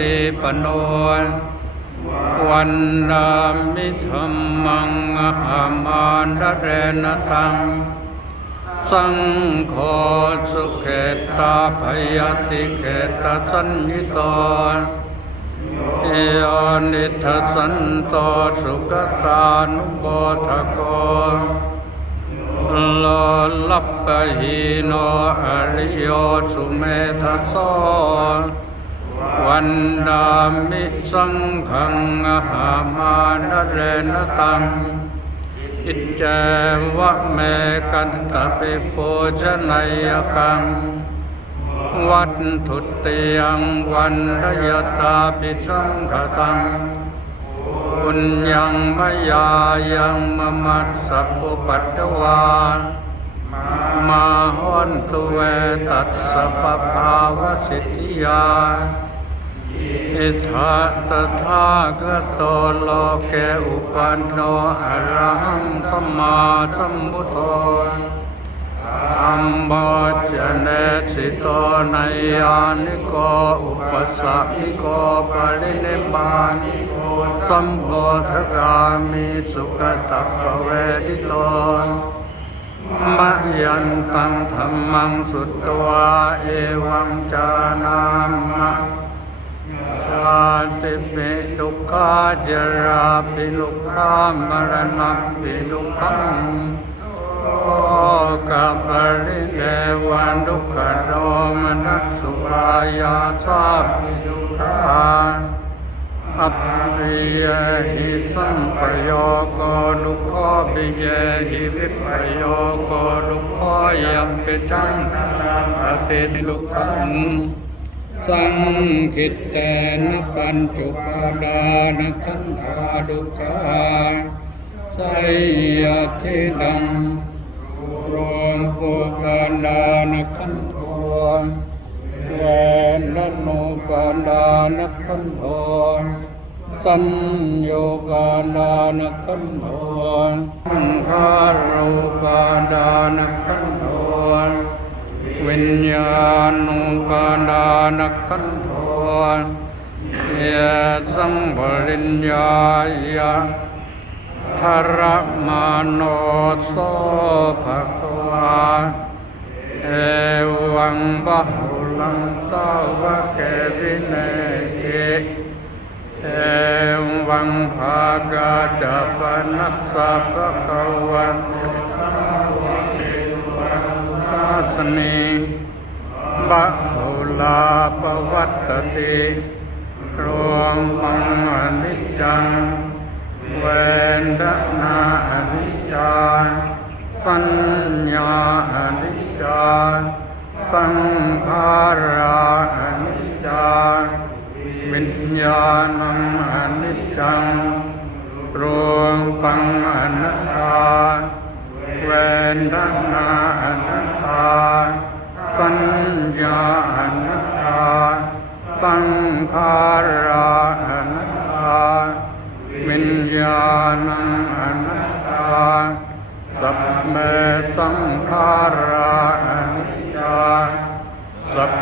ติปโนวันนามิธรรมังอามาดเรนตัง สังโฆสุเขตาพยติเขตาสัญญิโตเอโยนิทัสสันโตสุขตานุโบทโกลลัปปะหิโนอริโยสุเมทัสโส วันดามิสังขังอาหามานเรนตัง อิจเจวะเมกันตะปิปูชนัยกัง วัตถุเตียงวันดยตาปิสังขตังปุญญังมยายังมมัสสะปุปัตตวา มาหอนตุเวตัสสะปภาวะสิทธิยาอิทธาตถาคโตโลเกอุปันโนอะระหังสัมมาสัมพุทโธธัมโมจเนสิโตนยานิโกอุปสัมิโกปรินิพานิโกสัมโพธกามิสุขตัปปเวทิโต มะยันตังธรรมังสุตตวาเอวังจานามะชาติปิดุขาจราปิดุขามรณะปิดุขังโอกัปริเดวันดุขโดมนัสสุปายาชาปิดุขาอัป ยหิสัมปโยโกดุขปิเยหิวิปโยโกดุขยัมปิจังอติดุขังสังคิตเตนะปัญจุปาดานขันธาดุขาไสยทิดังรวมปุปาดานขันโทแวนโนปาดานขันโท สัมโยปาดานขันโทสังฆารูปาดานขันโทวิญญาณุปาดานขันโทเยสัมปริญญายะธรมาโนโสภะควาเอวังบะหุลังสาวะเกวิเนติ เอวังภากาจะปนัสสะภะคะวันสาสนีบะหุลาปวัตตติรวมปังอนิจจัง เวนดนาอนิจจาสัญญาอนิจจาสังขารา ญาณังอนิจจังรวมปังอนัตตาเวนดนาอนัตตาสัญญาอนัตตาสังขาราอนัตตาวิญญาณังอนัตตาสัพเพสังขาราอนิจจาสัพ